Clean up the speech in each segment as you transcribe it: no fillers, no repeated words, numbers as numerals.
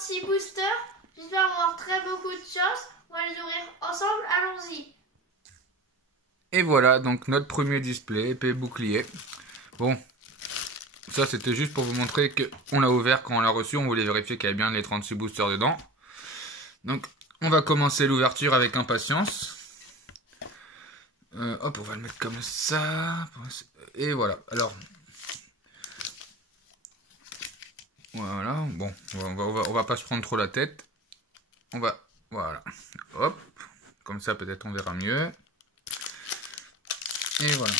36 boosters. J'espère avoir très beaucoup de chance. On va les ouvrir ensemble. Allons-y. Et voilà, donc notre premier display, épée bouclier. Bon, ça c'était juste pour vous montrer qu'on l'a ouvert quand on l'a reçu. On voulait vérifier qu'il y avait bien les 36 boosters dedans. Donc, on va commencer l'ouverture avec impatience. Hop, on va le mettre comme ça. Et voilà, alors... Voilà, bon, on va pas se prendre trop la tête. Voilà, hop, comme ça peut-être on verra mieux. Et voilà.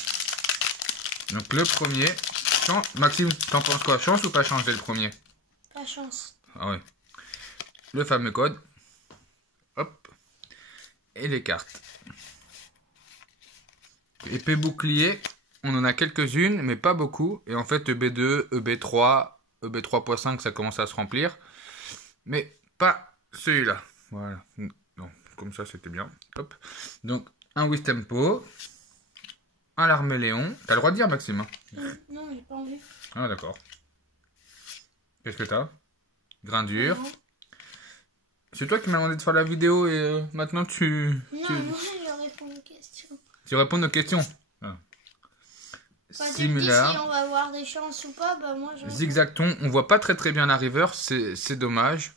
Donc le premier, Maxime, t'en penses quoi? Chance ou pas chance dès le premier? Pas chance. Ah ouais. Le fameux code. Hop. Et les cartes. Épée bouclier, on en a quelques-unes, mais pas beaucoup. Et en fait, EB2, EB3, EB3.5, ça commence à se remplir. Mais pas celui-là. Voilà. Non, comme ça, c'était bien. Hop. Donc, un Wistempo. Un l'Arméléon. T'as le droit de dire, Maxime? Non, j'ai pas envie. Ah, d'accord. Qu'est-ce que t'as? Grindure. C'est toi qui m'as demandé de faire la vidéo et maintenant tu... Non, moi, je réponds aux questions. Tu réponds aux questions. Ah. Similar. Si on va avoir des chances ou pas, bah moi je... Zigzagton. On voit pas très bien la river. C'est dommage.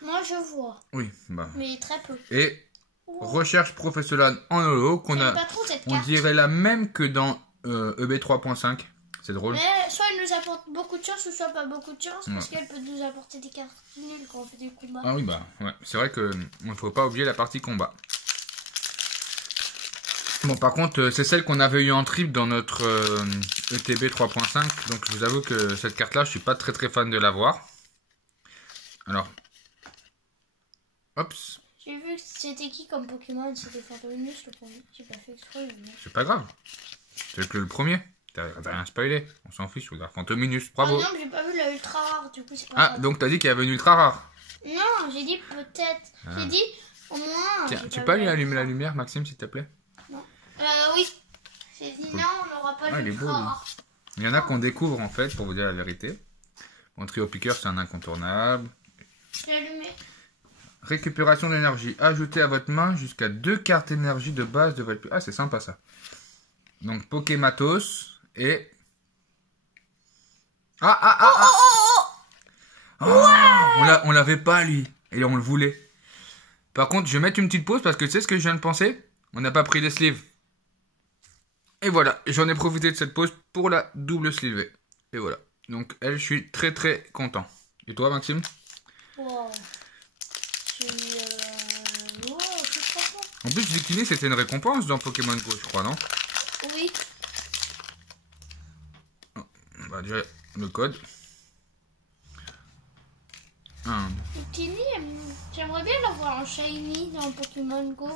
Moi je vois. Oui, bah. Mais très peu. Et recherche professionnelle en holo qu'on a... Pas trop cette On carte. dirait la même que dans EB 3.5. C'est drôle. Mais soit elle nous apporte beaucoup de chance ou soit pas beaucoup de chance. Parce qu'elle peut nous apporter des cartes nulles quand on fait des combats. Ah oui, bah ouais. C'est vrai que ne faut pas oublier la partie combat. Bon, par contre, c'est celle qu'on avait eu en trip dans notre ETB 3.5. Donc, je vous avoue que cette carte-là, je suis pas très fan de l'avoir. Alors, hop. J'ai vu que c'était qui comme Pokémon? C'était Fantominus le premier. J'ai pas fait exprès. Mais... C'est pas grave. C'est que le premier. T'as rien spoilé. On s'en fiche. Regarde, Fantominus. Bravo. Ah non, j'ai pas vu la ultra rare. Du coup, c'est pas grave. Donc t'as dit qu'il y avait une ultra rare. Non, j'ai dit peut-être. J'ai dit au moins. Tiens, tu peux aller allumer la lumière, Maxime, s'il te plaît? Non. Oui. J'ai dit non, on n'aura pas il est beau, l'ultra lui. rare. Il y en a qu'on découvre en fait, pour vous dire la vérité. Bon, Trio Piqueur, c'est un incontournable. Je l'ai allumé. Récupération d'énergie. Ajoutez à votre main jusqu'à 2 cartes énergie de base de votre... Ah, c'est sympa ça. Donc, Pokématos et... On l'avait pas, lui. Et on le voulait. Par contre, je vais mettre une petite pause parce que tu sais ce que je viens de penser? On n'a pas pris les sleeves. Et voilà, j'en ai profité de cette pause pour la double sleeve. Et voilà. Donc, elle, je suis très content. Et toi, Maxime? Wow. En plus, Zikini, c'était une récompense dans Pokémon Go, je crois, non? Oui. Bah, déjà, le code. Zikini, j'aimerais bien l'avoir en shiny dans Pokémon Go.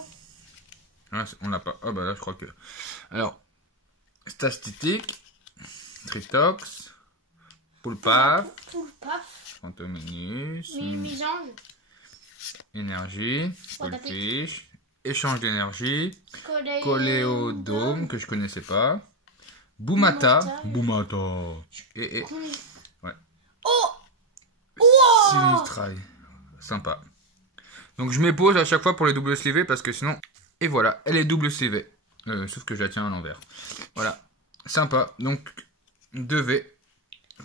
Ah, on l'a pas. Ah, bah là, je crois que. Alors, Stastitique, Tritox, Poulpaf, Fantominus, Mimisange, Énergie, Poulfish, Échange d'énergie, Coléodome, que je connaissais pas, Boumata, et ouais. Sinistrail, sympa. Donc je m'épose à chaque fois pour les doubles slivés parce que sinon... Et voilà, elle est double slivée. Sauf que je la tiens à l'envers. Voilà, sympa. Donc 2V.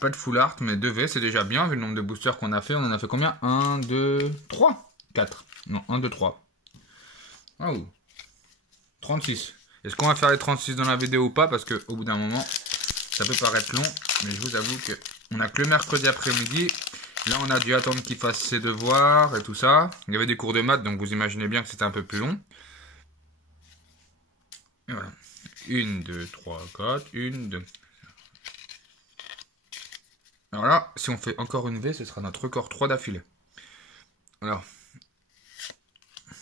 Pas de full art, mais 2V, c'est déjà bien vu le nombre de boosters qu'on a fait. On en a fait combien? 1, 2, 3, 4. Non, 1, 2, 3. Oh, 36. Est-ce qu'on va faire les 36 dans la vidéo ou pas? Parce qu'au bout d'un moment, ça peut paraître long. Mais je vous avoue qu'on a que le mercredi après-midi. Là, on a dû attendre qu'il fasse ses devoirs et tout ça. Il y avait des cours de maths, donc vous imaginez bien que c'était un peu plus long. Et voilà. 1, 2, 3, 4. 1, 2. Alors là, si on fait encore une V, ce sera notre record 3 d'affilée. Alors.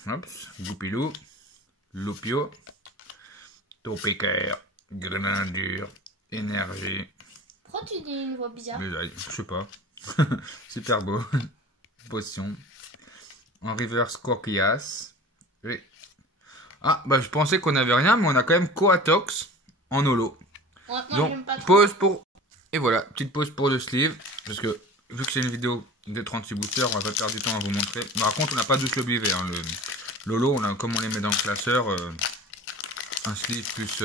Hop. Goupilou. Loupio. Topicaire. Grenadure. Énergie. Pourquoi tu dis une voix bizarre? Je sais pas. Super beau. Potion. En reverse Corquias. Et... Ah, bah je pensais qu'on avait rien, mais on a quand même Coatox en holo. Ouais, donc, pause pour... Et voilà, petite pause pour le sleeve. Parce que vu que c'est une vidéo de 36 boosters, on va pas perdre du temps à vous montrer. Par contre, on n'a pas tous l'oblivé. Hein. Le Lolo, comme on les met dans le classeur, un sleeve plus...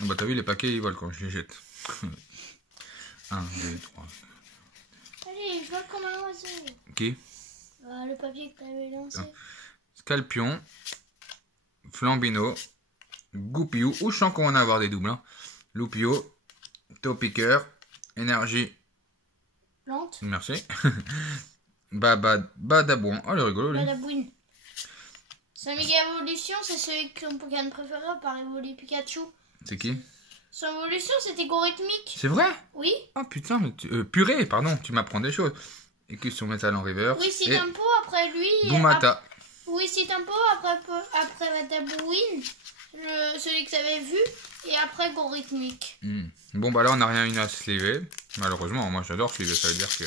Bah t'as vu, les paquets, ils volent quand je les jette. 1, 2, 3. Allez, je vole comme un oiseau. Qui? Le papier que t'avais lancé. Scalpion, Flambino, Goupillou, ou je sens qu'on va en avoir des doubles. Hein. Loupio, Topicker, Énergie. Plante. Merci. Badabouin. Oh, le rigolo, lui. Badabouine. Sa méga évolution, c'est celui que mon Pokémon préféré par évoluer Pikachu. C'est qui? Son évolution, c'était Gorithmique. C'est vrai? Oui. Oh putain, mais purée, pardon, tu m'apprends des choses. Écusson métal en river. Oui, c'est Tempo après lui. Boumata. Oui, c'est Tempo après Badabouine. Celui que t'avais vu. Et après Gorithmique. Bon, bah là, on n'a rien eu à sliver. Malheureusement, moi j'adore sliver, ça veut dire que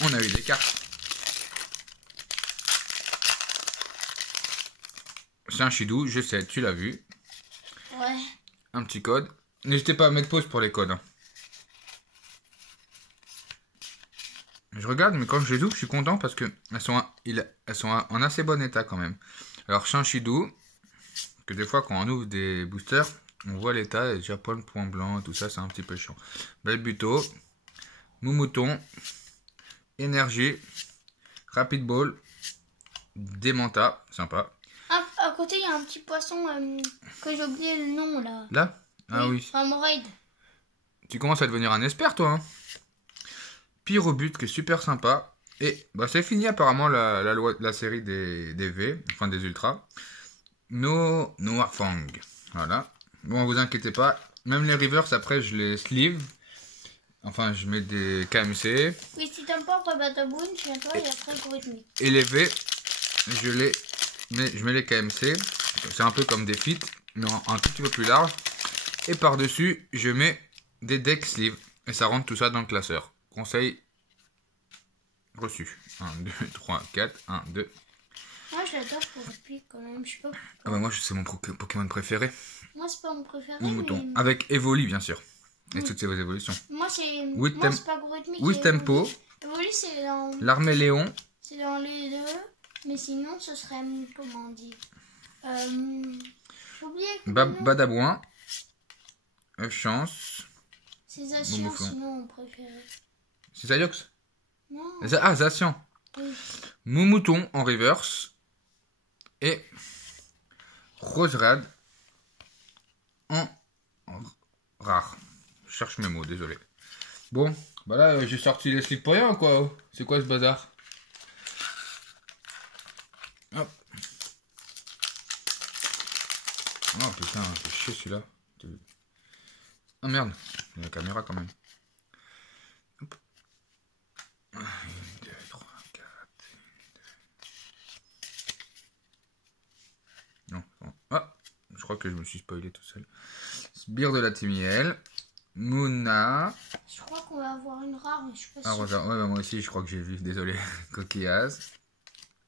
on a eu des cartes. C'est un Chidou, je sais, tu l'as vu. Ouais. Un petit code. N'hésitez pas à mettre pause pour les codes. Hein. Je regarde, mais quand je les ouvre, je suis content parce que elles sont en assez bon état quand même. Alors, Chinchidou, que des fois, quand on ouvre des boosters, on voit l'état, et déjà plein de points blancs, tout ça, c'est un petit peu chiant. Belbuto, Moumouton, Énergie, Rapid Ball, Démenta, sympa. À côté, il y a un petit poisson que j'ai oublié le nom là. Là? Ah oui. Un Moraid. Tu commences à devenir un expert, toi. Hein. Pyrobut, qui est super sympa. Et bah, c'est fini apparemment la série des V, enfin des Ultras. Noirfang. Voilà. Bon, vous inquiétez pas. Même les Rivers, après, je les sleeve. Enfin, je mets des KMC. Oui, si t'aimes pas après Bataboon, je viens toi et après Gorithmique. Et les V, je mets les KMC. C'est un peu comme des fits, mais un tout petit peu plus large. Et par-dessus, je mets des deck sleeves. Et ça rentre tout ça dans le classeur. Conseil reçu. 1, 2, 3, 4. 1, 2. Moi, je l'adore pour Epic quand même. Je sais pas pourquoi. Ah bah moi, c'est mon Pokémon préféré. Moi, c'est pas mon préféré. Mouton. Mais... Avec Evoli, bien sûr. Et oui. toutes ses évolutions. Moi, c'est pas Gorithmique. With Tempo. Evoli, c'est dans... L'armée Léon. C'est dans les deux. Mais sinon, ce serait... Comment on dit j'ai oublié. Badabouin. Chance. C'est Zacian, sinon mon préféré. C'est Zayox? Non. Ah, Zacian. Oui. Moumouton en reverse. Et Roserad en rare. Je cherche mes mots, désolé. Bon, bah là, j'ai sorti les slips pour rien, quoi. C'est quoi ce bazar? Hop. Oh putain, c'est chier celui-là. Ah merde, il y a la caméra quand même. Hop. 1, 2, 3, 4. Non, non. Ah, je crois que je me suis spoilé tout seul. Sbire de la Timiel. Mouna. Je crois qu'on va avoir une rare, mais je suis pas Ah, sûre. Rosa. Ouais, bah, moi aussi, je crois que j'ai vu. Désolé. Coquillaz.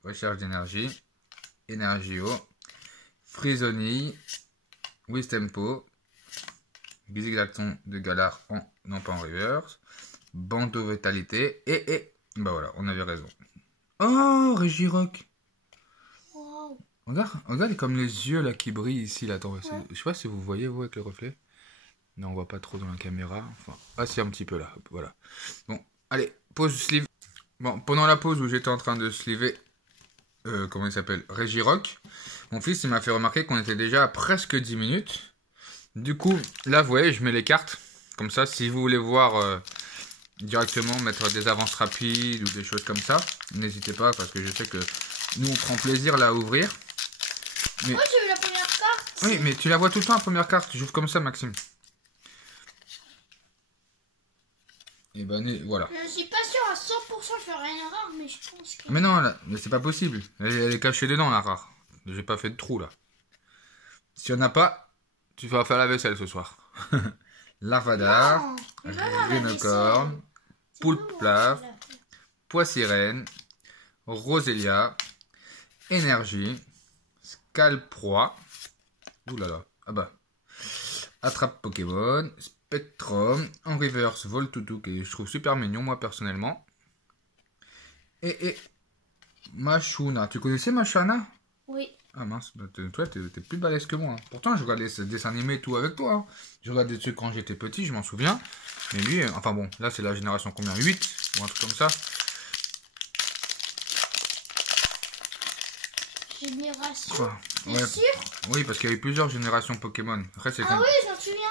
Recherche d'énergie. Energio. Frisoni. Wistempo. Bisexacton de Galar non pas en reverse. Bandeau vitalité. Et. Bah voilà, on avait raison. Oh, Régirock. Wow. Regarde comme les yeux là qui brillent ici. Là, attends, Ouais. je sais pas si vous voyez, vous, avec le reflet. Non, on voit pas trop dans la caméra. Enfin, ah, si, un petit peu là. Hop, voilà. Bon, allez, pause sleeve. Bon, pendant la pause où j'étais en train de sleever, comment il s'appelle, Régirock, mon fils, il m'a fait remarquer qu'on était déjà à presque 10 minutes. Du coup, là, vous voyez, je mets les cartes. Comme ça, si vous voulez voir directement, mettre des avances rapides ou des choses comme ça, n'hésitez pas, parce que je sais que nous, on prend plaisir là à ouvrir. Mais... Moi, j'ai eu la première carte. Oui, mais tu la vois tout le temps, la première carte. J'ouvre comme ça, Maxime. Et ben, voilà. Je suis pas sûr à 100% de faire une rare, mais je pense que... Mais non, là, mais c'est pas possible. Elle est cachée dedans, la rare. J'ai pas fait de trou, là. Si on n'a pas, tu vas faire la vaisselle ce soir. Larvadar, Non, je vais avoir la Rhinocorne, vaisselle. Poulpe Plave, Poissirène, Roselia, Énergie, Scalproie. Ouh là là. Ah bah. Attrape Pokémon, Spectrum. En reverse, Voltoutou, que je trouve super mignon, moi, personnellement. Et Machuna. Tu connaissais Machana? Oui. Ah mince, bah, toi, t'es plus balèze que moi. Hein. Pourtant, je regardais des dessins animés et tout avec toi. Hein. Je regardais des trucs quand j'étais petit, je m'en souviens. Mais lui, enfin bon, là, c'est la génération combien? 8 ou un truc comme ça. Génération. Quoi? T'es Ouais. sûr? Oui, parce qu'il y a eu plusieurs générations Pokémon. Après, c'est Ah comme... oui, j'en souviens.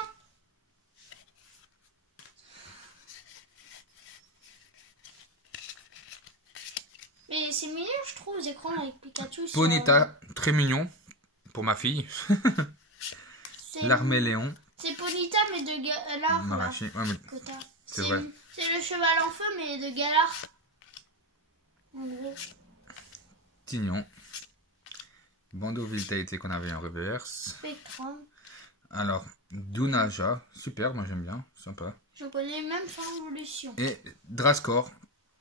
Mais c'est mignon, je trouve, les écrans avec Pikachu. Ponyta, très mignon pour ma fille. L'Arméléon. C'est Ponyta, mais de Galar. Marachi. Ouais, mais c'est vrai. C'est le cheval en feu, mais de Galar. En gros. Tignon. Bandeau Vitality qu'on avait en reverse. Spectrum. Alors, Dunaja. Super, moi j'aime bien. Sympa. Je connais même son évolution. Et Drascore.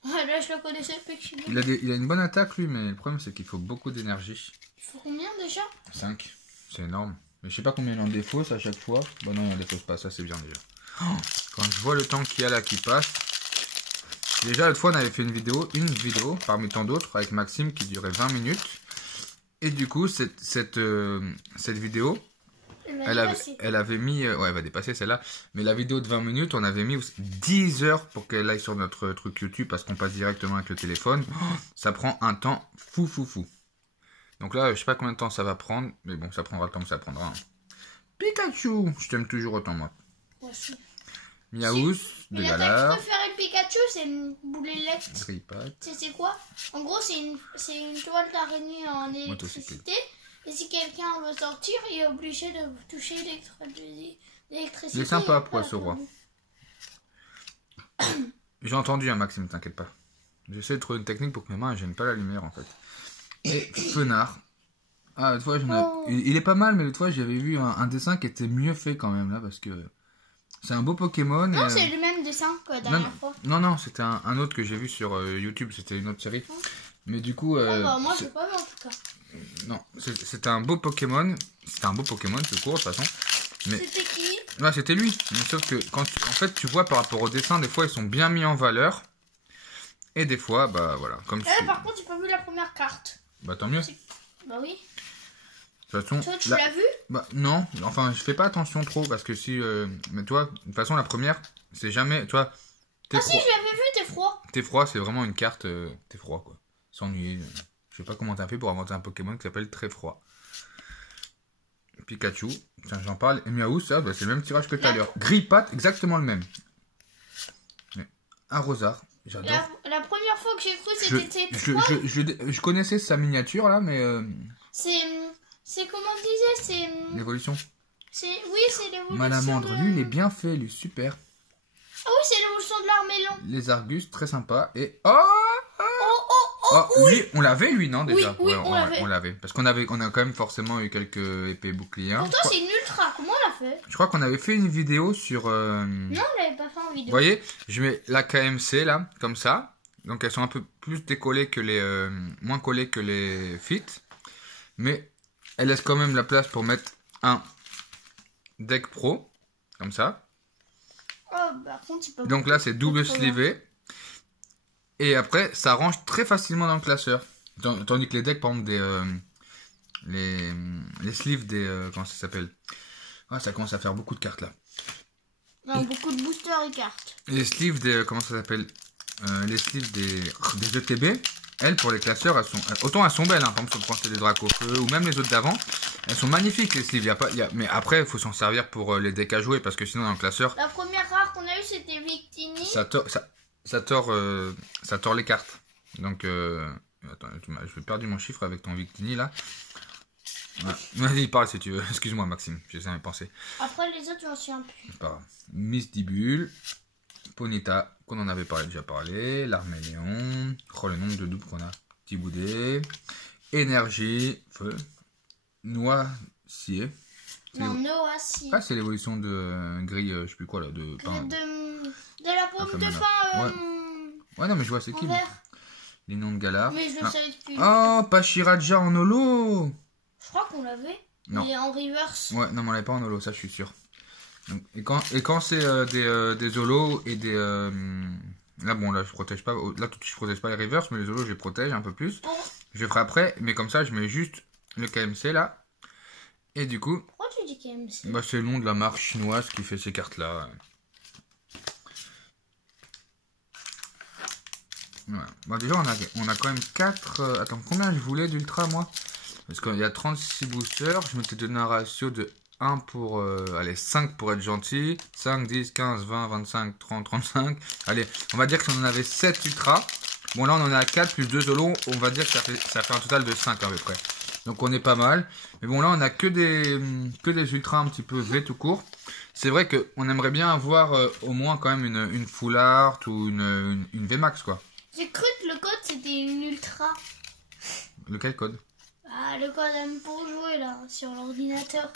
Là, je le connaissais effectivement. Il a une bonne attaque lui, mais le problème c'est qu'il faut beaucoup d'énergie. Il faut combien déjà? 5. C'est énorme. Mais je sais pas combien il en défausse à chaque fois. Bah non, il en défausse pas, ça c'est bien déjà. Oh, quand je vois le temps qu'il y a là qui passe. Déjà, l'autre fois, on avait fait une vidéo parmi tant d'autres, avec Maxime qui durait 20 minutes. Et du coup, cette vidéo, elle avait mis... ouais, elle va dépasser celle-là. Mais la vidéo de 20 minutes, on avait mis 10 heures pour qu'elle aille sur notre truc YouTube, parce qu'on passe directement avec le téléphone. Oh, ça prend un temps fou. Donc là, je sais pas combien de temps ça va prendre, mais bon, ça prendra le temps que ça prendra. Hein. Pikachu, je t'aime toujours autant, moi. Voici. Miaous, de L'attaque Galar. préférée de Pikachu, c'est une boule électrique. Gripat. C'est quoi? En gros, c'est une toile d'araignée en électricité. Et si quelqu'un veut sortir, il est obligé de toucher l'électricité. Il est sympa, Poisson-Roi. J'ai entendu, hein, Maxime, t'inquiète pas. J'essaie de trouver une technique pour que mes mains ne gênent pas la lumière, en fait. Et Fenard. Ah, l'autre fois, il est pas mal, mais l'autre fois, j'avais vu un dessin qui était mieux fait quand même, là, parce que c'est un beau Pokémon. Non, c'est le même dessin que la dernière fois. Non, c'était un autre que j'ai vu sur YouTube, c'était une autre série. Mais du coup... moi, je l'ai pas vu, en tout cas. Non, c'était un beau Pokémon. C'était un beau Pokémon, tout court, de toute façon. Mais... C'était qui? Ouais, c'était lui. Mais sauf que, en fait, tu vois par rapport au dessin, des fois, ils sont bien mis en valeur. Et des fois, bah voilà. Comme Par contre, j'ai pas vu la première carte. Bah tant mieux. Bah oui. De toute façon, toi, tu l'as vu? Bah non, enfin, je fais pas attention trop parce que si. Mais toi, de toute façon, la première, c'est jamais. Toi, si, je l'avais vu, t'es froid. T'es froid, c'est vraiment une carte. T'es froid, quoi. S'ennuyer. Je sais pas comment t'as fait pour inventer un Pokémon qui s'appelle Très Froid. Pikachu, tiens, j'en parle. Et Miaou, ça, bah, c'est le même tirage que tout à l'heure. Gripat, exactement le même. Mais un Rosard, j'adore. La première fois que j'ai cru, c'était je connaissais sa miniature là, mais. C'est comment on disait, c'est. L'évolution. Oui, c'est l'évolution. Malamandre, lui, il est bien fait, lui, super. Ah oui, c'est l'évolution de l'Arméléon. Les Argus, très sympa. Et. Oui. Lui, on l'avait, lui, non, déjà? Oui, ouais, on l'avait. Parce qu'on a quand même forcément eu quelques épées boucliers. Pourtant, c'est une ultra. Comment on l'a fait? Je crois qu'on avait fait une vidéo sur. Non, on l'avait pas fait en vidéo. Vous voyez, je mets la KMC là, comme ça. Donc elles sont un peu plus décollées que les. moins collées que les Fit. Mais elles laissent quand même la place pour mettre un deck pro. Comme ça. Par contre, c'est pas. Donc là, c'est double sleeve. Et après, ça range très facilement dans le classeur. Tandis que les decks, par exemple, les sleeves des... comment ça s'appelle? Ça commence à faire beaucoup de cartes, là. Non, beaucoup de boosters et cartes. Les sleeves des... comment ça s'appelle? Les sleeves des ETB, elles, pour les classeurs, elles sont... Autant elles sont belles, hein. Par exemple, quand c'est des Dracofeu, ou même les autres d'avant. Elles sont magnifiques, les sleeves. Mais après, il faut s'en servir pour les decks à jouer, parce que sinon, dans le classeur... La première rare qu'on a eue, c'était Victini. Ça tord les cartes. Donc, attends, je vais perdre mon chiffre avec ton Victini là. Ouais. Vas-y, parle si tu veux. Excuse-moi, Maxime, j'ai jamais pensé. Après, les autres, j'en souviens plus. C'est pas grave. Mistibule, Ponyta, qu'on en avait déjà parlé. L'Arméléon. Oh, le nombre de doubles qu'on a. Petit boudet. Énergie, feu. Noisier. Non, Noisier. Ah, c'est l'évolution de grille, je sais plus quoi là. De la pomme de pain. Ouais, non, mais je vois, c'est qui. Les noms de Galar. Mais je le savais depuis. Oh, Pachiraja en holo. Je crois qu'on l'avait. Non. Mais en reverse. Ouais, non, mais on l'avait pas en holo, ça je suis sûr. Et quand c'est des holos et des... là, bon, là, je protège pas. Là, tout de suite, je protège pas les reverse, mais les holos, je les protège un peu plus. Je ferai après, mais comme ça, je mets juste le KMC là. Et du coup... Pourquoi tu dis KMC? Bah, c'est le nom de la marque chinoise qui fait ces cartes-là. Voilà. Bon, déjà, on a quand même 4... attends, combien je voulais d'ultra, moi? Parce qu'il y a 36 boosters. Je m'étais donné un ratio de 1 pour... allez, 5 pour être gentil. 5, 10, 15, 20, 25, 30, 35. Allez, on va dire que si on en avait 7 ultras. Bon, là, on en a 4 plus 2 holos. On va dire que ça fait un total de 5 à peu près. Donc, on est pas mal. Mais bon, là, on a que des ultras un petit peu V tout court. C'est vrai qu'on aimerait bien avoir au moins quand même une full art ou une VMAX, quoi. J'ai cru que le code, c'était une ultra. Lequel code? Ah, le code pour jouer, là, sur l'ordinateur.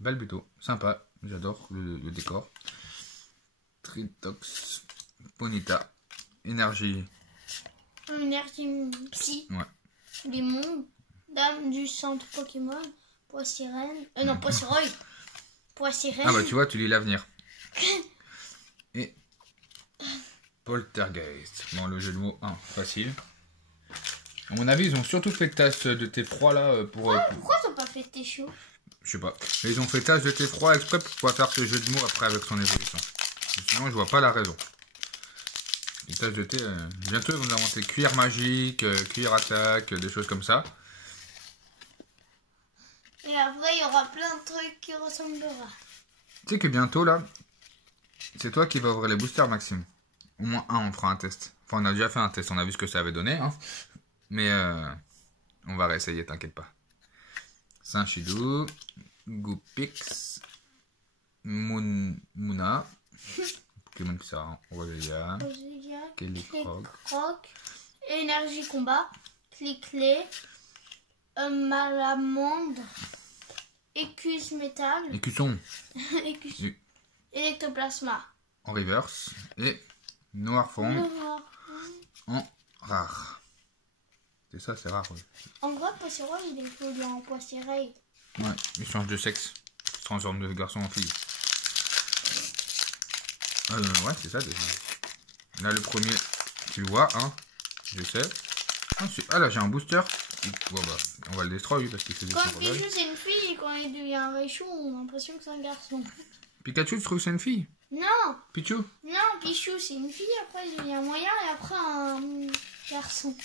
Belle plutôt. Sympa. J'adore le décor. Tritox. Ponyta. Énergie. Énergie psy. Ouais. Les mondes. Dame du centre Pokémon. Poissirène. Non, Poissireuil. Poissirène. Ah bah tu vois, tu lis l'avenir. Et Poltergeist. Bon, le jeu de mots 1, facile. À mon avis, ils ont surtout fait tasse de T3 là pour... pourquoi ils n'ont pas fait tes chauds? Je sais pas. Mais ils ont fait tasse de T3 exprès pour pouvoir faire ce jeu de mots après avec son évolution. Sinon, je vois pas la raison. Les tasses de thé, bientôt ils vont inventer cuir magique, cuir attaque, des choses comme ça. Et après, il y aura plein de trucs qui ressemblera. Tu sais que bientôt là, c'est toi qui vas ouvrir les boosters, Maxime. Au moins un, on fera un test. Enfin, on a déjà fait un test, on a vu ce que ça avait donné. Hein. Mais on va réessayer, t'inquiète pas. Saint-Chidou, Goupix, Mouna, Pokémon qui sert en Roselia, Kellycroc, Énergie Combat, Cliclé, Malamande, Écus Métal, Écusson, Electoplasma, en reverse, et Noirfond en rare. C'est ça, c'est rare. Oui. En gros, Poissireuil, il est joli en Poissireuil. Ouais, il change de sexe. Il se transforme de garçon en fille. Ouais, c'est ça. Là, le premier, tu le vois, hein. Je sais. Ah, là, j'ai un booster. Bon, bah, on va le destroy parce qu'il fait des Quand Pichou, c'est une fille, et quand il devient un Raichu, on a l'impression que c'est un garçon. Pikachu, tu trouves que c'est une fille? Non. Pichou? Non, Pichou, c'est une fille, après il devient un moyen et après un garçon.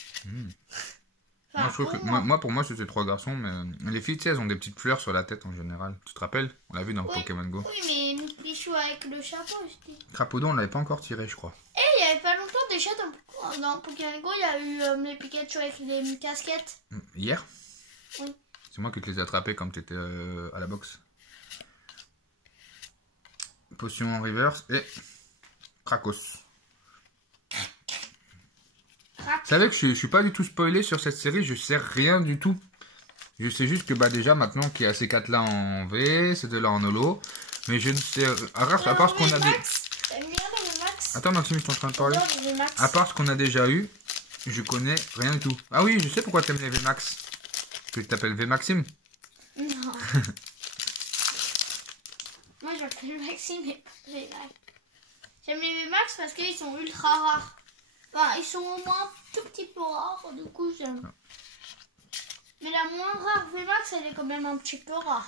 Enfin, moi, je trouve que, pour moi, c'était 3 garçons, mais les filles, tu sais, elles ont des petites fleurs sur la tête en général. Tu te rappelles? On l'a vu dans Pokémon Go. Oui, mais Pichou avec le chapeau, je dis. Crapaudon, on l'avait pas encore tiré, je crois. Et il y avait pas longtemps déjà dans Pokémon Go, il y a eu les Pikachu avec les casquettes. Hier? Oui. C'est moi qui te les ai attrapés quand tu étais à la boxe. Potion en reverse et Krakos. Vous savez que je suis pas du tout spoilé sur cette série, je sais rien du tout. Je sais juste que bah déjà maintenant qu'il y a ces 4 là en V, ces 2 là en holo. Mais je ne sais... À part ce qu'on a des... Attends Maxime, je suis en train de parler. À part ce qu'on a déjà eu, je connais rien du tout. Ah oui, je sais pourquoi tu aimes les VMAX. Que tu t'appelles VMaxime. Non. Moi je m'appelle Maxime et pas VMAX. J'aime les VMAX parce qu'ils sont ultra rares. Enfin, ils sont au moins tout petit peu rares, du coup j'aime. Mais la moins rare VMAX, elle est quand même un petit peu rare.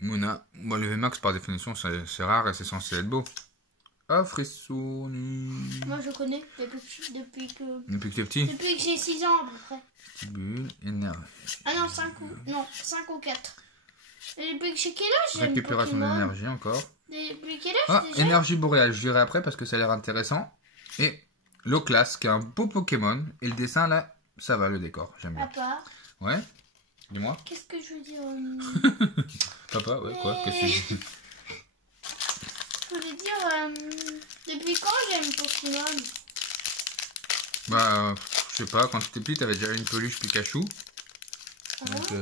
Mouna, bon, le VMAX par définition c'est rare et c'est censé être beau. Ah, Frissoni. Moi je connais depuis que t'es petit. Depuis que j'ai 6 ans à peu près. Bulle, énergie. Ah non, 5 ou 4. Et depuis que j'ai quel âge j'aime Récupération d'énergie encore. Depuis quel âge déjà? Énergie boréale, je dirais après parce que ça a l'air intéressant. Et Loclas, qui est un beau Pokémon. Et le dessin là, ça va le décor, j'aime bien. Papa. Ouais. Dis-moi. Qu'est-ce que je veux dire Papa, ouais, quoi? Qu'est-ce que tu dis? Je voulais dire, depuis quand j'aime Pokémon? Bah, je sais pas, quand tu étais petit, t'avais déjà une peluche Pikachu. Donc,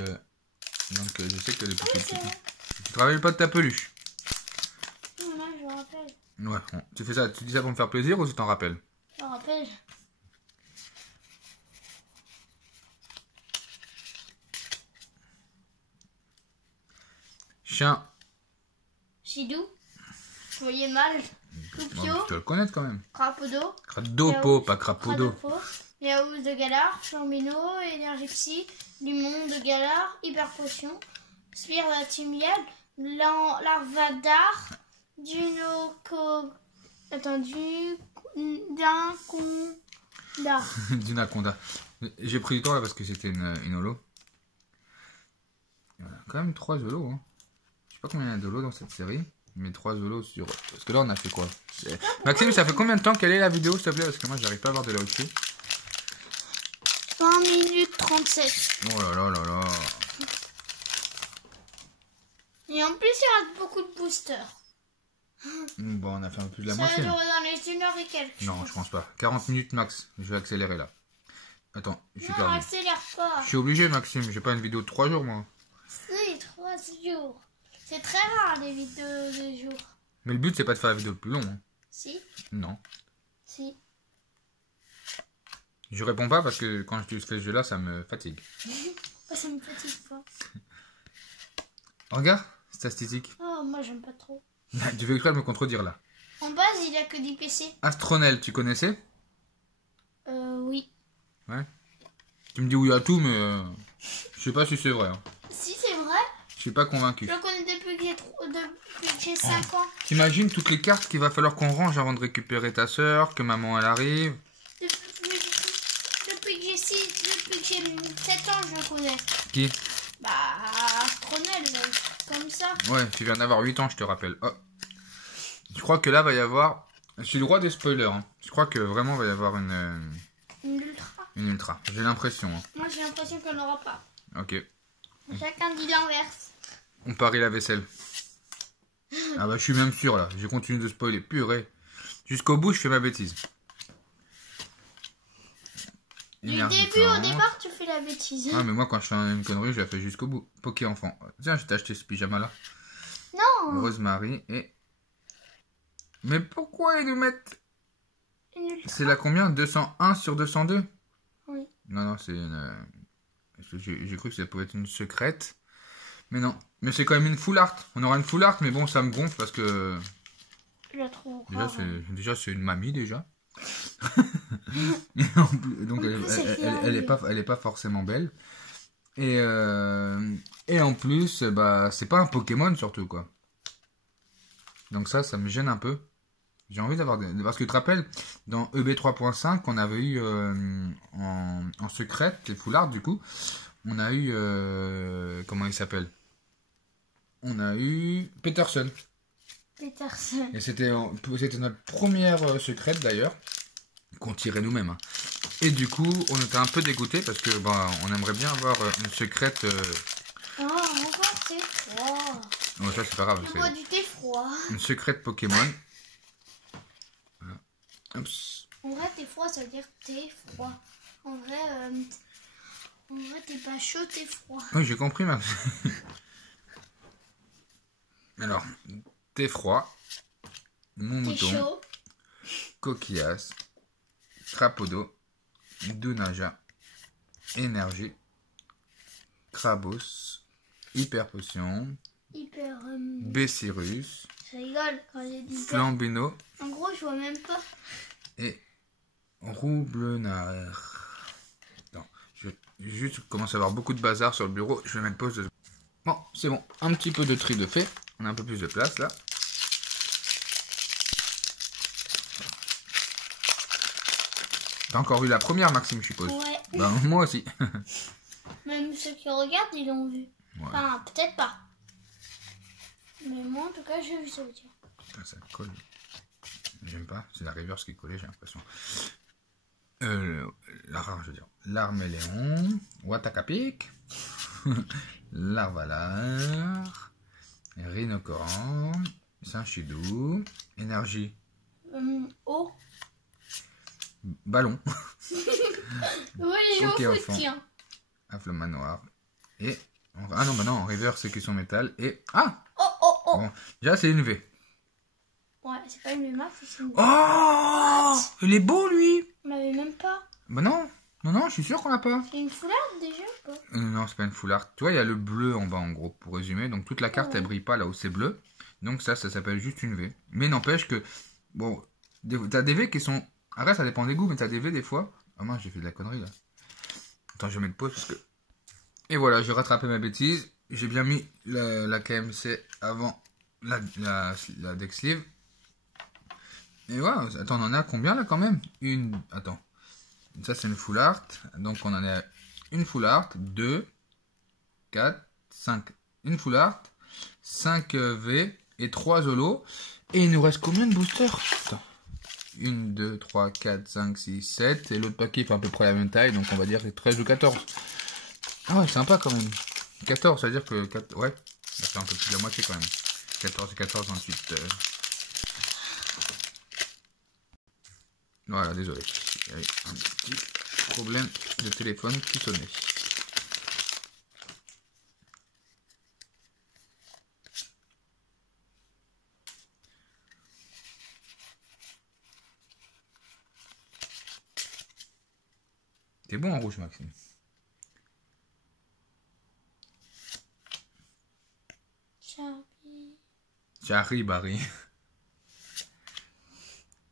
je sais que depuis que tu te rappelles pas de ta peluche. Non, je me rappelle. Ouais, bon. Tu fais ça, tu dis ça pour me faire plaisir ou tu t'en rappelles? Je me rappelle. Chien. Chidou. Je voyais mal. Bon, Cupio. tu dois le connaître quand même. Crapodo. Cradopo, pas Crapodo. Yaouz de Galar. Flambino. Énergie Psy. Limon de Galar. Hyper Potion. Spire de la Timiel. Larvadar. Dunoco. Attends, Dunconda. Dunaconda. J'ai pris du temps là parce que c'était une holo. Voilà, quand même 3 holos. Hein. Je sais pas combien il y a d'holos dans cette série. Mais 3 holos sur. Parce que là on a fait quoi? Maxime, ça fait combien de temps qu'elle est la vidéo s'il te plaît? Parce que moi j'arrive pas à voir de la dessus. 20 minutes 37. Oh là là là là. Et en plus, il reste beaucoup de boosters. Bon, on a fait un peu plus de la Ça va moitié. durer dans les 1 heure et quelques. Non, je pense pas. 40 minutes max. Je vais accélérer là. Attends, je suis Non, perdu. accélère pas. Je suis obligé, Maxime. J'ai pas une vidéo de 3 jours moi. Si, 3 jours. C'est très rare les vidéos de jour. Mais le but c'est pas de faire la vidéo le plus long. Hein. Si, Non. si. Je réponds pas parce que quand je fais ce jeu là, ça me fatigue. Oh, ça me fatigue pas. Regarde, statistique. Oh, moi j'aime pas trop. Tu veux exprès de me contredire là. En base, il a que des PC. Astronel, tu connaissais? Oui. Ouais. Tu me dis oui à tout, mais je sais pas si c'est vrai. Hein. Si, c'est vrai. Je suis pas convaincu. Je le connais depuis que j'ai 5 ans. T'imagines toutes les cartes qu'il va falloir qu'on range avant de récupérer ta soeur, que maman elle arrive. Depuis que j'ai 7 ans, je le connais. Qui? Bah, Astronel, comme ça. Ouais, tu viens d'avoir 8 ans, je te rappelle. Oh. Je crois que là va y avoir. Je suis le roi des spoilers. Hein. Je crois que vraiment va y avoir Une ultra. une ultra. J'ai l'impression. Hein. Moi, j'ai l'impression qu'on n'aura pas. Ok. Chacun dit l'inverse. On parie la vaisselle. Ah bah je suis même sûr là. Je continue de spoiler. Purée. Jusqu'au bout, je fais ma bêtise. Du Énergie début au plante. départ, tu fais la bêtise. Ah mais moi quand je fais une connerie, je la fais jusqu'au bout. Poké enfant. Tiens, je t'ai acheté ce pyjama là. Non. Rosemary et... Mais pourquoi ils nous mettent... Une ultra. C'est la combien? 201 sur 202? Oui. Non, non, c'est une... J'ai cru que ça pouvait être une secrète. Mais non. Mais c'est quand même une full art. On aura une full art, mais bon, ça me gonfle parce que... Je la trouve Déjà, rare. c'est une mamie déjà. Donc elle est pas forcément belle. Et en plus, bah, c'est pas un Pokémon surtout quoi. Donc ça me gêne un peu. J'ai envie d'avoir des... Parce que tu te rappelles, dans EB 3.5, on avait eu en secret, c'est full art du coup, on a eu... comment il s'appelle? On a eu Peterson. Peterson. Et c'était notre première secrète d'ailleurs, qu'on tirait nous-mêmes. Hein. Et du coup, on était un peu dégoûtés parce que bah, on aimerait bien avoir une secrète... Oh, encore c'est froid. Oh, ça c'est pas grave. Je bois du thé froid. Une secrète Pokémon. Voilà. Oups. En vrai, t'es froid, ça veut dire t'es froid. En vrai, t'es pas chaud, t'es froid. Oui, j'ai compris, Max. Alors, thé froid, mon T'es mouton, chaud. coquillas, crapodo, Dunaja, énergie, Crabos, hyper potion, Hyper. Bessirus, Je rigole quand j'ai dit ça. Flambino En gros, je vois même pas. et Roublenard. Non, je juste commence à avoir beaucoup de bazar sur le bureau. Je vais mettre pause. Bon, c'est bon. Un petit peu de tri de fait. On a un peu plus de place là. T'as encore vu la première, Maxime, je suppose. Ouais. Ben, moi aussi. Même ceux qui regardent, ils l'ont vu. Ouais. Enfin, peut-être pas. Mais moi, en tout cas, j'ai vu ça veut dire. Putain, ça colle. J'aime pas. C'est la reverse qui est collée, j'ai l'impression. La rare, je veux dire. L'arméléon. Watakapic. Larvalar. Rhinocoran. Saint-Chidou. Énergie. Oh. Ballon. Oui, je Ok, joue au enfant. foot, tiens. Afflomanoir. Et... Ah non, bah non, en reverse, c'est cuisson métal. Et... Ah Oh, oh, oh. bon. Déjà, c'est une V. Ouais, c'est pas une max, c'est une. Oh il est beau, lui. On l'avait même pas. Bah non. Non, non, je suis sûr qu'on l'a pas. C'est une foularde déjà ou pas? Non, c'est pas une full art. Tu vois, il y a le bleu en bas, en gros, pour résumer. Donc, toute la carte, Ouais. elle brille pas là où c'est bleu. Donc ça s'appelle juste une V. Mais n'empêche que, bon, t'as des V qui sont... Après, ça dépend des goûts, mais t'as des V des fois. Ah mince, j'ai fait de la connerie là. Attends, je vais mettre pause parce que... Et voilà, j'ai rattrapé ma bêtise. J'ai bien mis la KMC avant la deck sleeve. Et voilà, attends, on en a combien là quand même? Attends. Ça c'est une full art. Donc on en a une full art, 2, 4, 5. Une full art, 5 V et 3 holo. Et il nous reste combien de boosters? Attends. 1, 2, 3, 4, 5, 6, 7. Et l'autre paquet fait à peu près la même taille. Donc on va dire 13 ou 14. Ah ouais, sympa quand même. 14, ça veut dire que... Ouais, ça fait un peu plus de la moitié quand même. 14 et 14, 28. Voilà, désolé. Il y avait un petit problème de téléphone qui sonnait. T'es bon en rouge, Maxime. Charlie Barry.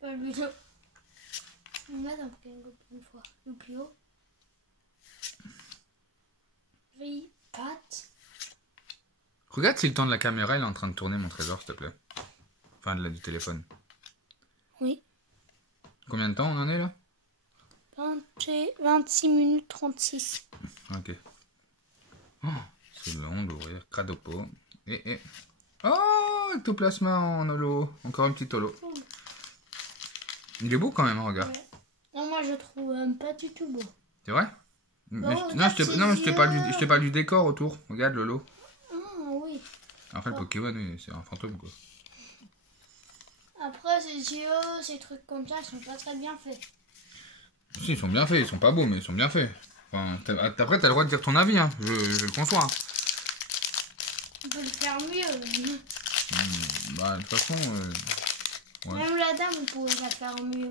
Pas le vidéo. On a dans une fois. Le plus haut. Oui, Pat. Regarde si le temps de la caméra il est en train de tourner mon trésor, s'il te plaît. Enfin, du téléphone. Oui. Combien de temps on en est là? 26 minutes 36. Ok. Oh, c'est long d'ouvrir. Cradopo. Et... Oh, ectoplasma en holo. Encore un petit holo. Il est beau quand même, regarde. Ouais. Non, moi je trouve pas du tout beau. C'est vrai? Non, je te parle du décor autour. Regarde le lot. Ah oui. Après, le Pokémon, oui, c'est un fantôme quoi. Après, ces yeux, ces trucs comme ça, ils sont pas très bien faits. Si, ils sont bien faits. Ils sont pas beaux, mais ils sont bien faits. Enfin, après, t'as le droit de dire ton avis, hein. Je le conçois. Hein. On peut le faire mieux. Bah, de toute façon... Ouais. Même la dame, on pourrait la faire mieux.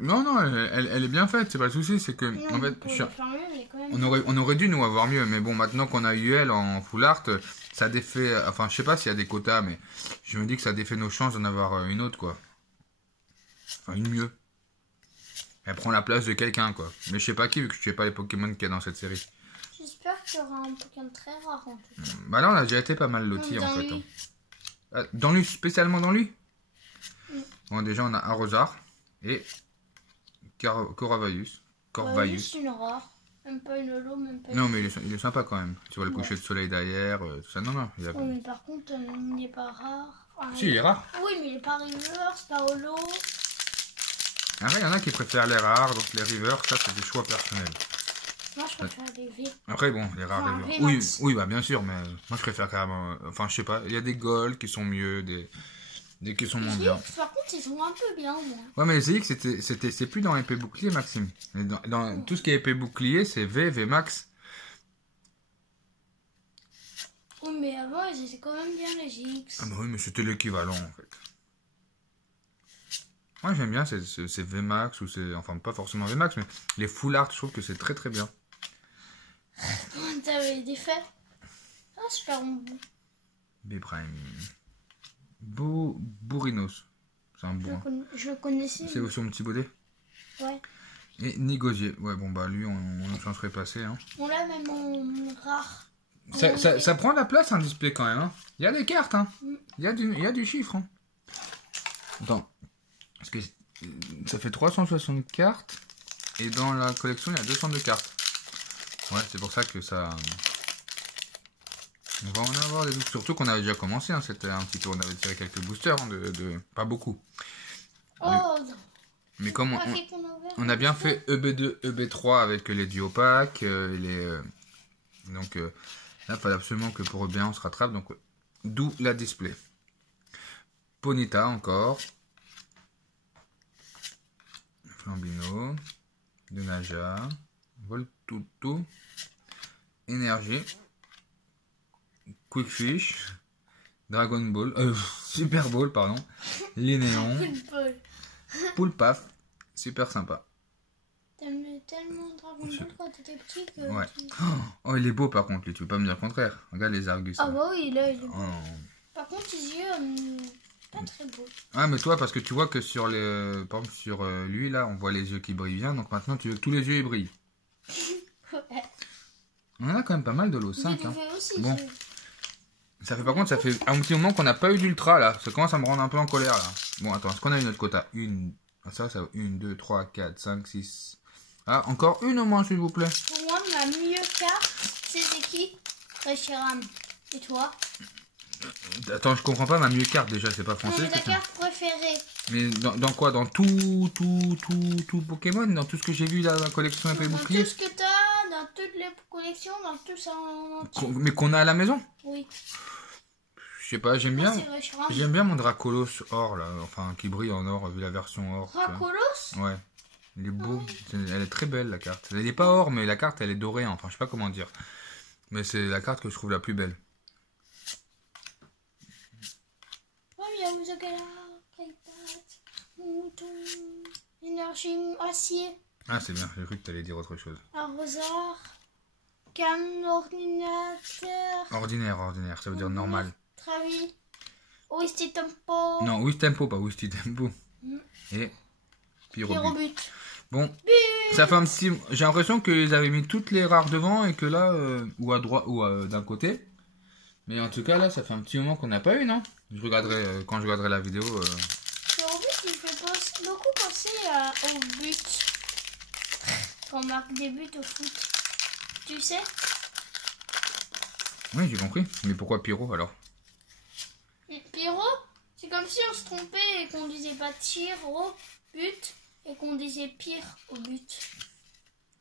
Non, elle est bien faite, c'est pas le souci, c'est que... Non, en fait, on aurait dû nous avoir mieux, mais bon, maintenant qu'on a eu elle en full art, ça défait... Enfin, je sais pas s'il y a des quotas, mais je me dis que ça défait nos chances d'en avoir une autre, quoi. Enfin, une mieux. Elle prend la place de quelqu'un, quoi. Mais je sais pas qui, vu que je sais pas les Pokémon qu'il y a dans cette série. J'espère qu'il y aura un Pokémon très rare, en tout cas. Bah là, on a déjà été pas mal lotis, en fait. Hein. Dans lui, spécialement dans lui? Bon, déjà, on a Arrosar et Corvaeus. C'est une rare. Même pas une holo, même pas une... Non, mais il est sympa quand même. Tu vois le coucher de soleil derrière, tout ça. Non. Oui, mais par contre, il n'est pas rare. Enfin, si, il est rare. Oui, mais il n'est pas river, c'est pas holo. Après, il y en a qui préfèrent les rares, donc les rivers, ça, c'est des choix personnels. Moi, je préfère les V. Après, bon, les rares rivers. Oui, bah bien sûr, mais moi, je préfère carrément... Enfin, je sais pas, il y a des golds qui sont mieux, des qui sont moins bien. Par contre, ils sont un peu bien, moi. Ouais, mais les ZX, c'est plus dans épée bouclier, Maxime. Dans tout ce qui est épée bouclier, c'est V max. Oui, mais avant, ils étaient quand même bien les ZX. Ah bah oui, mais c'était l'équivalent, en fait. Moi, j'aime bien ces VMAX, ou c'est... Enfin, pas forcément VMAX, mais les full art, je trouve que c'est très très bien. T'avais des faits? Ah, super bon. B-Prime. Bourrinos. C'est un bourrin. Je le connaissais. C'est aussi mon petit baudet? Ouais. Et Nigosier. Ouais, bon, bah lui, on s'en serait passé. Hein. On l'a même en rare. Ça prend la place, un display, quand même. Hein. Il y a des cartes, hein. Il y a du chiffre. Hein. Attends. Parce que ça fait 360 cartes. Et dans la collection, il y a 202 cartes. Ouais, c'est pour ça que ça... On va en avoir des doutes. Surtout qu'on avait déjà commencé. Hein. C'était un petit peu... On avait tiré quelques boosters. Hein, pas beaucoup. Oh, mais comme on a bien fait EB2, EB3 avec les duopacks. Donc là, il fallait absolument que pour bien on se rattrape. Donc d'où la display. Ponyta encore. Flambino, Denaja, Voltutu, Énergie, Quickfish, Dragon Ball, Super Ball, pardon, Linéon, Poulpaf, super sympa. T'aimes tellement Dragon Ball quand t'étais petit que... Ouais. Oh, il est beau par contre, lui, tu peux pas me dire le contraire. Regarde les Argus. Ah bah oui, là, il est beau. Oh. Par contre, les yeux, pas très beaux. Ah, mais toi, parce que tu vois que sur les... Par exemple, sur lui, là, on voit les yeux qui brillent bien. Donc maintenant, tu veux que tous les yeux ils brillent. Ouais. On en a quand même pas mal de l'eau, J'ai 5. du Hein. fait aussi. Bon. Ça fait par contre, ça fait un petit moment qu'on n'a pas eu d'ultra, là. Ça commence à me rendre un peu en colère, là. Bon, attends, est-ce qu'on a une autre quota? Une... Ah, ça, 1, 2, 3, 4, 5, 6... Ah, encore une au moins, s'il vous plaît. Pour moi, ma meilleure carte, c'est qui? Reshiram. Et toi? Attends, je comprends pas ma mieux carte déjà, c'est pas Non, français. mais ta c'est ça. carte préférée. Mais dans quoi? Dans tout Pokémon? Dans tout ce que j'ai vu là dans la collection épée et Dans bouclier? tout ce que t'as, dans toutes les collections, dans tout ça en entier. Mais qu'on a à la maison? Oui. Je sais pas, j'aime Moi, bien. c'est Reshiram. J'aime bien mon Dracolos or là, enfin qui brille en or, vu la version or. tu vois. Dracolos? Ouais. Il est beau. Elle est très belle la carte. Elle est pas or, mais la carte elle est dorée, enfin je sais pas comment dire. Mais c'est la carte que je trouve la plus belle. Oh, il y a Uzogala, Kaipat, Mouton, Énergie Acier, Ah c'est bien, j'ai cru que t'allais dire autre chose. Arroseur, Cam, Ordinateur, Ordinaire, ça veut dire normal. Travi, Oisty Tempo, Non, Wish Tempo, pas Wish Tempo. Mm. Et Pyrobut. Pyrobut. Bon, ça fait un petit... J'ai l'impression qu'ils avaient mis toutes les rares devant et que là, ou à droite, ou d'un côté. Mais en tout cas, là, ça fait un petit moment qu'on n'a pas eu, non? Je regarderai, quand je regarderai la vidéo... Pyrobut, il fait beaucoup penser au but. Quand on marque des buts au foot. Tu sais? Oui, j'ai compris. Mais pourquoi Pyro, alors? Pyro, c'est comme si on se trompait et qu'on disait pas tir au but et qu'on disait pire au but.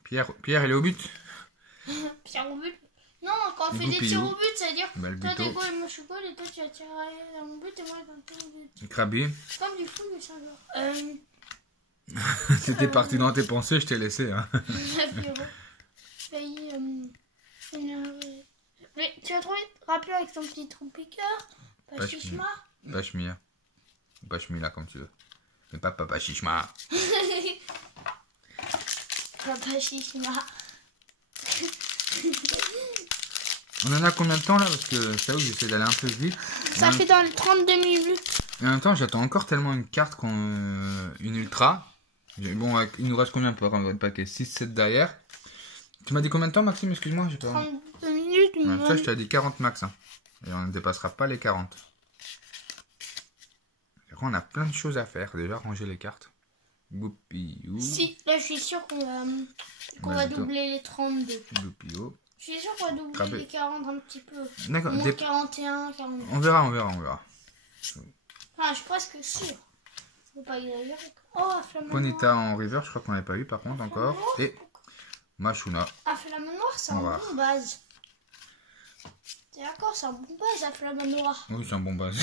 Pierre, il est au but? Pierre au but. Non, quand on fait Goupillou. des tirs au but, c'est-à-dire Bah, le toi t'es buto. go et moi je suis go et toi tu vas tirer dans mon but et moi dans ton but. Krabi. Comme du foot mais sans genre. T'étais parti dans tes pensées, je t'ai laissé. Hein. Pyro. Failli énervé. Mais tu as trouvé rappelé avec ton petit trou piqueur. Pas chichma. Pachmir. Pachmila, comme tu veux. Mais pas Papa Chichma. Papa chichma. On en a combien de temps là? Parce que ça où j'essaie d'aller un peu vite. Ça fait dans les 32 minutes. Et en même temps, j'attends encore tellement une carte, une ultra. Bon, il nous reste combien pour un paquet? 6-7 derrière. Tu m'as dit combien de temps, Maxime? Excuse-moi, j'ai pas... 32 minutes. Ouais, ça, je t'ai dit 40 max. Hein. Et on ne dépassera pas les 40. On a plein de choses à faire. Déjà, ranger les cartes. Goupillou. Si, là je suis sûre qu'on va, Ouais, doubler les 32. Goupillou. Je suis sûre qu'on va doubler Crabé. les 40 un petit peu. D'accord. Moins 41, 42. On verra. Enfin, je suis presque sûre. Faut pas exagérer. Oh, Flamme Ponita Noire. en river, je crois qu'on n'avait pas eu par contre encore. Et Machuna. Ah, Flamme Noire, c'est un On va. bon base. T'es d'accord, c'est un bon base à Flamme Noire. Oui, c'est un bon base.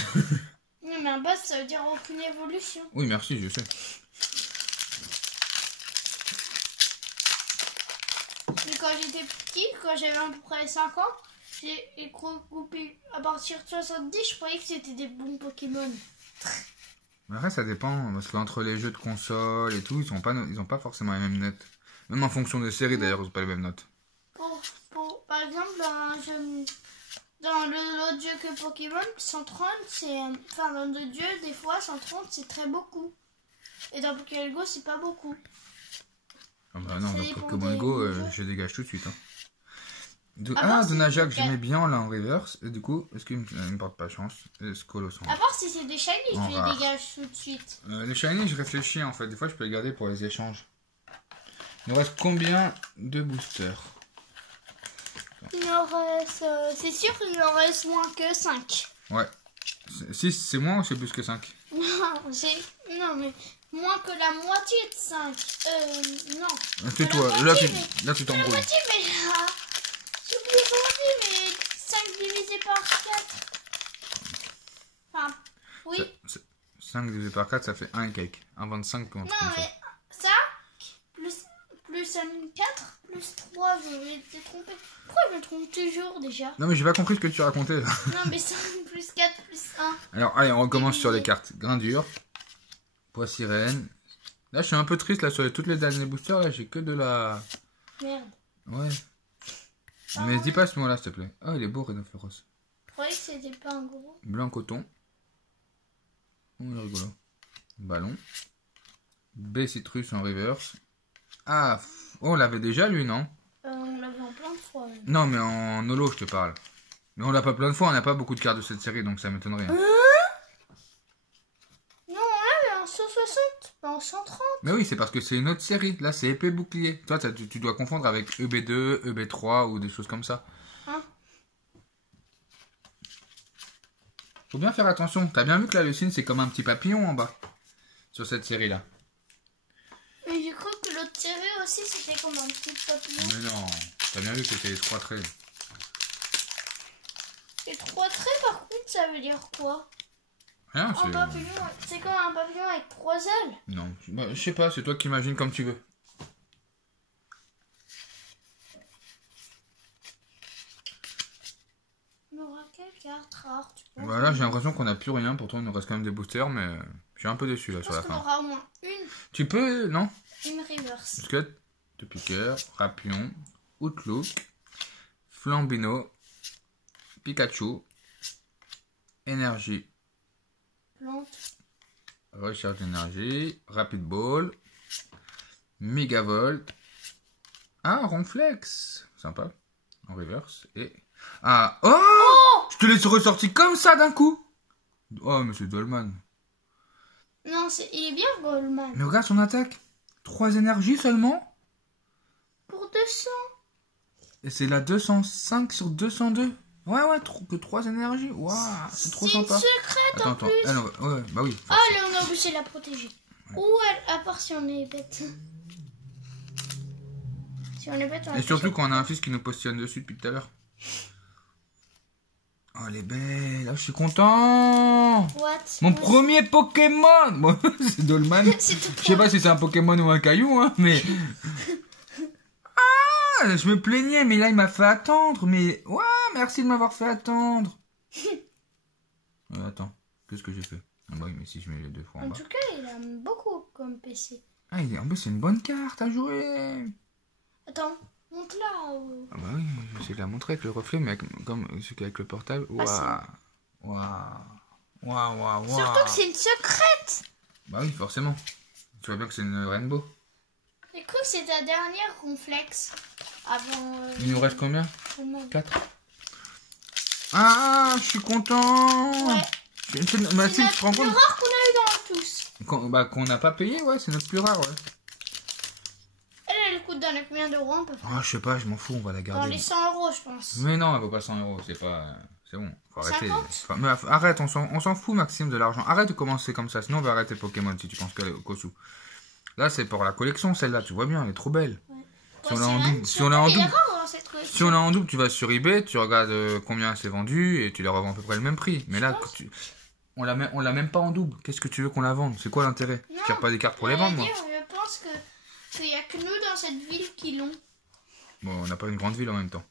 Non, mais un base, ça veut dire aucune évolution. Oui, merci, je sais. Mais quand j'étais petit, quand j'avais à peu près 5 ans, j'ai groupé à partir de 70, je croyais que c'était des bons Pokémon. Mais après, ça dépend. Parce qu'entre les jeux de console et tout, ils ont pas forcément les mêmes notes. Même en fonction des séries d'ailleurs, ils n'ont pas les mêmes notes. Par exemple, dans l'autre jeu que Pokémon, 130, c'est... Enfin, dans d'autres jeux, des fois, 130, c'est très beaucoup. Et dans Pokémon Go, c'est pas beaucoup. Ah bah non, Ça dans dépend Pokémon des Go, jeux. je dégage tout de suite. Hein. part si Donajak, c'est- j'aimais bien là en reverse. Et du coup, est-ce qu'il me porte pas chance? Et Scolosan. À part si c'est des shiny, En tu les rare. dégages tout de suite. Les shiny, je réfléchis en fait. Des fois, je peux les garder pour les échanges. Il nous reste combien de boosters? Il en reste... c'est sûr qu'il en reste moins que 5. Ouais. 6, c'est moins ou c'est plus que 5? Non, mais moins que la moitié de 5. Non. Tais-toi, la là moitié, tu La t'embrouilles. moitié, mais là... J'ai oublié comment dire, mais 5 divisé par 4. Enfin, oui. 5 divisé par 4, ça fait 1 et quelques. 1,25 comme Non, ça. mais ça, plus 4, plus 3, je vais te tromper. Pourquoi je me trompe toujours déjà? Non mais j'ai pas compris ce que tu racontais là. Non, mais 5 plus 4 plus 1. Alors allez, on recommence sur les cartes. Grindure. Poids sirène. Là je suis un peu triste là sur toutes les derniers boosters là, j'ai que de la... Merde. Ouais. Mais dis pas ce mot là s'il te plaît. Oh il est beau Rhinophéros. croyais que c'était pas un gros. Blanc coton. Oh, il est rigolo. Ballon. B citrus en reverse. Ah, oh, on l'avait déjà lui, non? On l'a vu en plein de fois. Même. Non, mais en holo, je te parle. Mais on l'a pas plein de fois, on n'a pas beaucoup de cartes de cette série, donc ça m'étonnerait. Non, on l'a vu en 160, pas en 130. Mais oui, c'est parce que c'est une autre série. Là, c'est épée bouclier. Toi, tu dois confondre avec EB2, EB3 ou des choses comme ça. Hein? Faut bien faire attention. T'as bien vu que la leucine, c'est comme un petit papillon en bas. Sur cette série-là. Mais j'ai cru que l'autre série aussi, c'était comme un petit papillon. Mais non. T'as bien vu que c'était les 3 traits. Les 3 traits, par contre, ça veut dire quoi? Rien, Un c'est... papillon, c'est comme un papillon avec 3 ailes. Non, bah, je sais pas, c'est toi qui imagines comme tu veux. Il y aura quelle carte rare, tu penses? Voilà, j'ai l'impression qu'on n'a plus rien. Pourtant, il nous reste quand même des boosters, mais je suis un peu déçu là Je sur pense la qu'on fin. aura au moins une Tu peux, non? reverse. Musket, de piqueur, Rapion, Outlook, Flambino, Pikachu, Énergie, Plante. Recharge d'énergie, Rapid Ball, Megavolt, ah, Ronflex, sympa, en reverse, et... Ah, oh, je te l'ai ressorti comme ça d'un coup. Oh, mais c'est Dolman. Non, il est bien Goldman. Mais regarde son attaque, 3 énergies seulement. Pour 200. Et c'est la 205 sur 202. Ouais, que 3 énergies. Waouh, c'est trop C'est une sympa. secrète en plus. Elle, ouais, bah oui. Ah, là, on est obligé de la protéger. Ouais. Ou à part si on est bête. Si on est bête, on Et surtout quand on a un fils qui nous positionne dessus depuis tout à l'heure. Oh, elle est belle. Oh, je suis content. What? Mon premier Pokémon. Bon, c'est Dolman. Je sais pas si c'est un Pokémon ou un caillou, hein, mais... Ah, je me plaignais, mais là, il m'a fait attendre. Mais, ouais, merci de m'avoir fait attendre. Attends, qu'est-ce que j'ai fait? Ah bah oui, mais si je mets les 2 fois en En bas. tout cas, il aime beaucoup comme PC. Ah, en plus, c'est une bonne carte à jouer. Attends, monte-la. Ah bah oui, je vais essayer de la montrer avec le reflet, mais comme celui avec le portable. Waouh. Waouh. Surtout que c'est une secrète. Bah oui, forcément. Tu vois bien que c'est une rainbow. J'ai cru que c'était ta dernière complexe. Avant. Il nous reste combien? Combien? 4. Ah, je suis content. Ouais. C'est notre te rends plus compte rare qu'on a eu dans tous. qu'on n'a pas payé, ouais, c'est notre plus rare, ouais. Elle coûte dans les combien d'euros à peu près? Ah, je sais pas, je m'en fous, on va la garder. Dans les 100 euros, je pense. Mais non, elle vaut pas 100 euros, c'est pas... C'est bon, faut arrêter. 50? Mais arrête, on s'en fout, Maxime, de l'argent. Arrête de commencer comme ça, sinon on va arrêter Pokémon si tu penses qu'elle est au Kosu. Là, c'est pour la collection, celle-là, tu vois bien, elle est trop belle. Ouais. Si on l'a en double, si on l'a en double, cette collection. si on l'a en double, tu vas sur eBay, tu regardes combien c'est vendu et tu la revends à peu près le même prix. Mais là, on l'a même pas en double. Qu'est-ce que tu veux qu'on la vende? C'est quoi l'intérêt? Je tire pas des cartes pour les vendre, moi. Je pense qu'il y a que nous dans cette ville qui l'ont. Bon, on n'a pas une grande ville en même temps.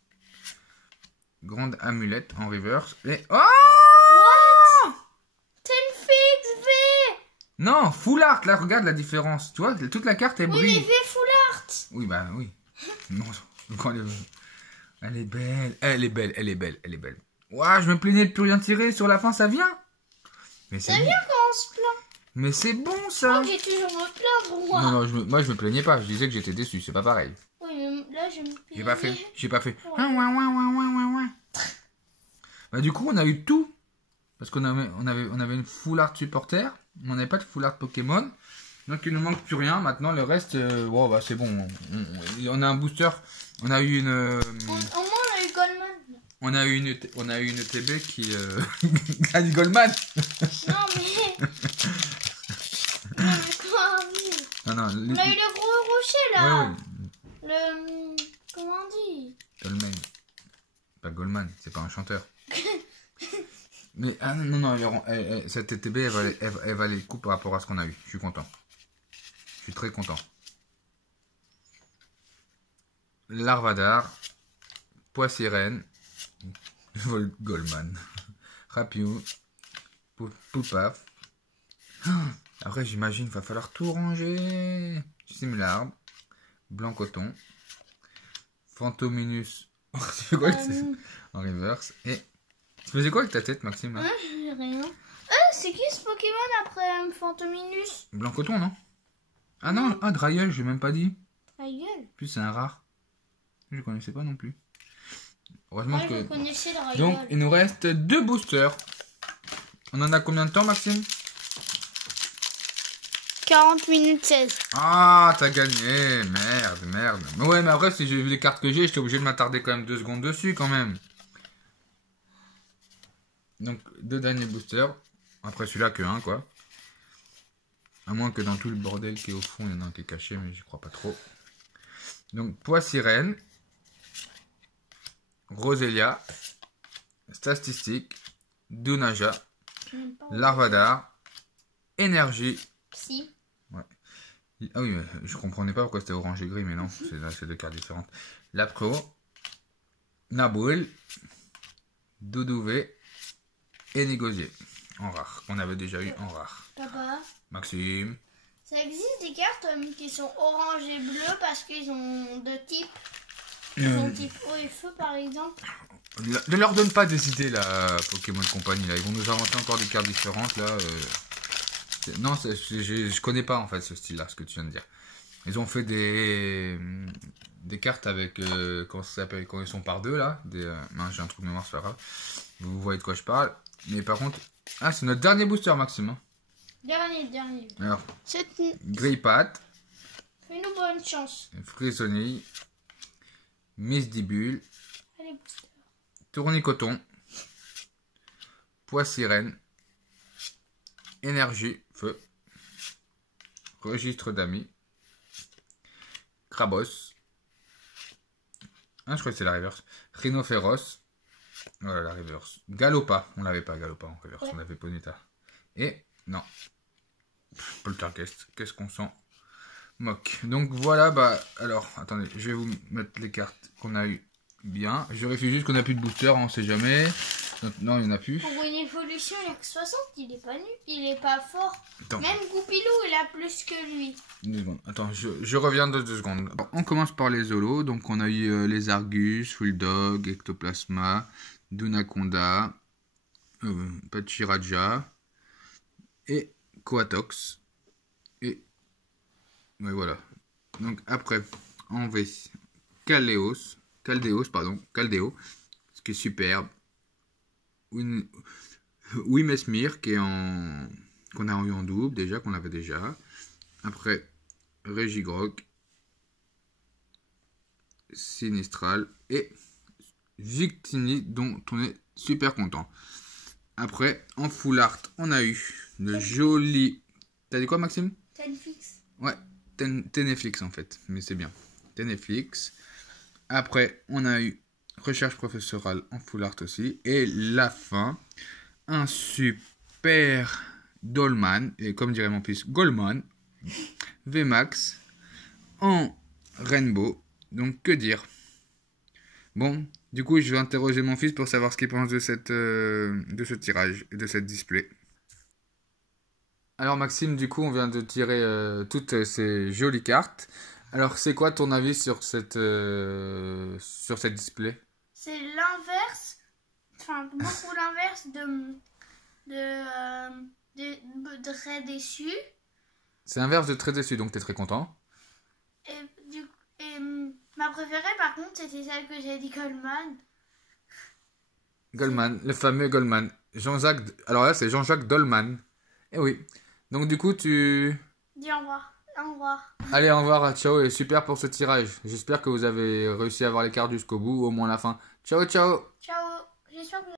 Grande amulette en reverse. Et... Oh! What? T'es une fixe V! Non, full art, là, regarde la différence. Tu vois, toute la carte, elle Oui, brille. mais V full art! Oui, bah oui. Non, elle est belle. Elle est belle, elle est belle, elle est belle. Ouah, je me plaignais de plus rien tirer. Sur la fin, ça vient. Mais Ça vient quand on se plaint. Mais c'est bon, Je ça. crois que j'ai toujours me plaindre, moi. Non, moi, je me plaignais pas. Je disais que j'étais déçu. C'est pas pareil. Oui, mais là, je me plaignais. J'ai pas fait. Ouais. Ouais. Bah, du coup, on a eu tout. Parce qu'on avait une full art supporter. On n'avait pas de full art Pokémon. Donc, il ne manque plus rien. Maintenant, le reste, bon, bah, c'est bon. On a un booster. On a eu une. Au moins, on a eu Goldman. On a eu une TB qui. a dit Goldman. Non, mais. Non, mais quoi, oui. Non, On a eu le gros rocher, là. Oui. Le. Comment on dit? Goldman. Pas Goldman, c'est pas un chanteur. Mais ah non, cette TB elle valait le coup par rapport à ce qu'on a eu. Je suis content. Je suis très content. Larvadar, Poissirène, Goldman, Rapiou, Poupaf. Après j'imagine qu'il va falloir tout ranger. Simularbe, Blanc Coton, Fantominus, en reverse et Tu faisais quoi avec ta tête, Maxime là? J'ai rien. C'est qui ce Pokémon après Fantominus? Blanc coton, non? Ah non, ah, Drayeul, j'ai même pas dit. Drayeul. Plus c'est un rare. Je connaissais pas non plus. Heureusement Je que... connaissais Drayeul. Donc, il nous reste 2 boosters. On en a combien de temps, Maxime? 40 minutes 16. Ah, t'as gagné. Merde. Mais ouais, mais après, si j'ai vu les cartes que j'ai, j'étais obligé de m'attarder quand même 2 secondes dessus, quand même. Donc, 2 derniers boosters. Après, celui-là, que 1, quoi. À moins que dans tout le bordel qui est au fond, il y en a un qui est caché, mais j'y crois pas trop. Donc, Poissirène. Roselia. Statistique. Dunaja. Larvadar. Énergie. Si. Ouais. Ah oui, mais je comprenais pas pourquoi c'était orange et gris, mais non, c'est 2 cartes différentes. Lapro. Naboul. Doudouvé. Et Négosier. En rare. Qu'on avait déjà eu en rare. Papa. Maxime. Ça existe des cartes qui sont orange et bleu parce qu'ils ont deux types. Ils ont type eau et feu par exemple. Ne leur donne pas des idées là, Pokémon Company là. Ils vont nous inventer encore des cartes différentes là. Non, je connais pas en fait ce style là, ce que tu viens de dire. Ils ont fait des cartes avec comment ça s'appelle, quand ils sont par deux là. Mince, j'ai un trou de mémoire, c'est pas grave. Vous voyez de quoi je parle. Mais par contre, ah c'est notre dernier booster Maxime. Hein. Dernier. Alors, C'est Greypat, fais-nous bonne chance. Frisonille, Misdibule, Allez booster. Tournicoton, Poissirène, Énergie, Feu, Registre d'amis, Crabos, ah je crois que c'est la reverse, Rhinophéros, voilà la reverse, Galopa, on l'avait pas Galopa en reverse, ouais. On avait Ponyta, et non, Poltergeist, qu'est-ce qu'on s'en moque. Donc voilà, bah alors, attendez, je vais vous mettre les cartes qu'on a eu bien, je vérifie juste qu'on n'a plus de booster, on sait jamais. Non, il n'y en a plus. Pour une évolution, il y a que 60, il est pas nul, il est pas fort. Attends. Même Goupilou, il a plus que lui. 2 secondes. Attends, je reviens de 2 secondes. Alors, on commence par les Zolos. Donc, on a eu les Argus, Fulldog, Ectoplasma, Dunaconda, Pachiraja et Coatox. Et ouais, voilà. Donc, après, en V, Caldeo, ce qui est superbe. Oui, Mesmir, qu'on a eu en double, déjà, qu'on avait déjà. Après, Regigrok, Sinistral et Victini, dont on est super content. Après, en full art, on a eu le joli... T'as dit quoi, Maxime? Tenfix. Ouais, Teneflix en fait, mais c'est bien. Teneflix. Après, on a eu recherche professorale en full art aussi. Et la fin, un super Dolman, et comme dirait mon fils, Goldman, VMAX, en Rainbow. Donc, que dire? Bon, du coup, je vais interroger mon fils pour savoir ce qu'il pense de ce tirage et de cette display. Alors, Maxime, du coup, on vient de tirer toutes ces jolies cartes. Alors, c'est quoi ton avis sur cette display? C'est l'inverse, enfin beaucoup l'inverse de très déçu. C'est l'inverse de très déçu, donc t'es très content. Et ma préférée par contre c'était celle que j'ai dit Goldman. Goldman, le fameux Goldman. Jean-Jacques, alors là c'est Jean-Jacques Dolman. Eh oui. Donc du coup tu... Dis au revoir. Au revoir. Allez, au revoir, ciao et super pour ce tirage. J'espère que vous avez réussi à avoir les cartes jusqu'au bout, ou au moins la fin. Ciao, ciao. Ciao. J'espère que